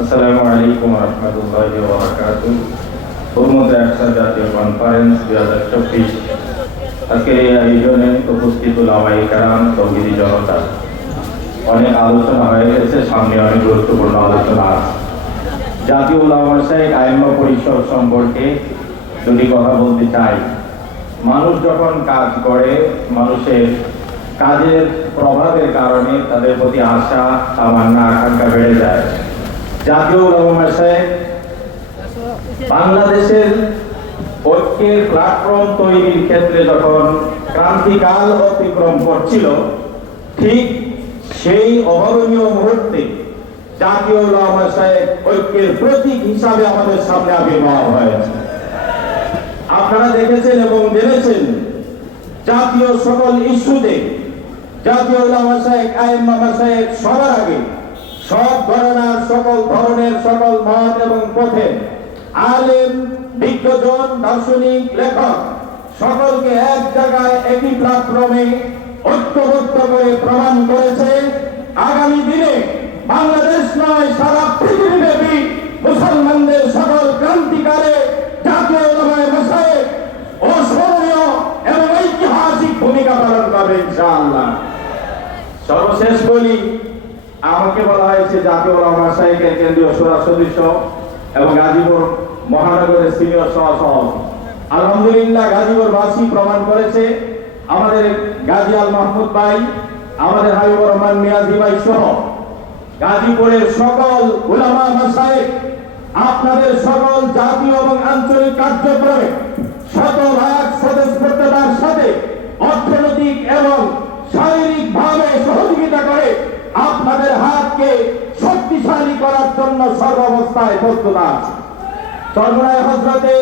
আসসালামু আলাইকুম ওয়া রাহমাতুল্লাহি ওয়া বারাকাতুহু। উম্মত একসাথে জাতীয় কনফারেন্স 2024 আজকের এই আয়োজনে উপস্থিত উলামায়ে কেরাম, তৌহিদি জনতা, অনেক আলোচনা হয়ে গেছে, সামনে অনেক গুরুত্বপূর্ণ আলোচনা আছে। জাতীয় উলামা মাশায়েখ আইম্মা পরিষদ সম্পর্কে যদি কথা বলতে চাই, মানুষ যখন কাজ করে, মানুষের কাজের প্রভাবের কারণে তাদের প্রতি আশা, তামান্না, আকাঙ্ক্ষা বেড়ে যায়। জাতীয় উলামা মাশায়েখ বাংলাদেশের ঐক্যের প্ল্যাটফর্ম তৈরির ক্ষেত্রে যখন ক্রান্তিকাল অতিক্রম করছিল, ঠিক সেই অভাবনীয় মুহূর্তে জাতীয় উলামা মাশায়েখ ঐক্যের প্রতীক হিসাবে আমাদের সামনে আবির্ভাব হয়েছে। আপনারা দেখেছেন এবং জেনেছেন, জাতীয় সকল ইস্যুতে জাতীয় উলামা মাশায়েখ, আইম্মা মাশায়েখ সবার আগে সব ঘরানার, সকল ধরনের, সকল মত এবং পথে আলেম, বিজ্ঞজন, দার্শনিক, লেখক সকলকে এক জায়গায় একই প্ল্যাটফর্মে ঐক্যবদ্ধ করে প্রমাণ করেছে আগামী দিনে বাংলাদেশ নয়, সারা পৃথিবীব্যাপী মুসলমানদের সকল ক্রান্তিকালে জাতীয় উলামা মাশায়েখ অস্মরণীয় এবং ঐতিহাসিক ভূমিকা পালন করবে ইনশাআল্লাহ। সর্বশেষ বলি, আমাকে বলা হয়েছে জাতীয় উলামা মাশায়েখের কেন্দ্রীয় শূরা সদস্য এবং গাজীপুর মহানগরের সিনিয়র সহ-সভাপতি। আলহামদুলিল্লাহ, গাজীপুরবাসী প্রমাণ করেছে, আমাদের গাজী আল মাহমুদ ভাই, আমাদের হাবিবুর রহমান মিয়াজি ভাই সহ গাজীপুরের সকল উলামা মাশায়েখ আপনাদের সকল জাতীয় এবং আঞ্চলিক কার্যক্রমে শতভাগ স্বতঃস্ফূর্ততার সাথে অর্থনৈতিক এবং শারীরিক ভাবে সহযোগিতা করে আপনাদের হাতকে শক্তিশালী করার জন্য সর্বাবস্থায় প্রস্তুত আছে। সর্বনায় হযরতে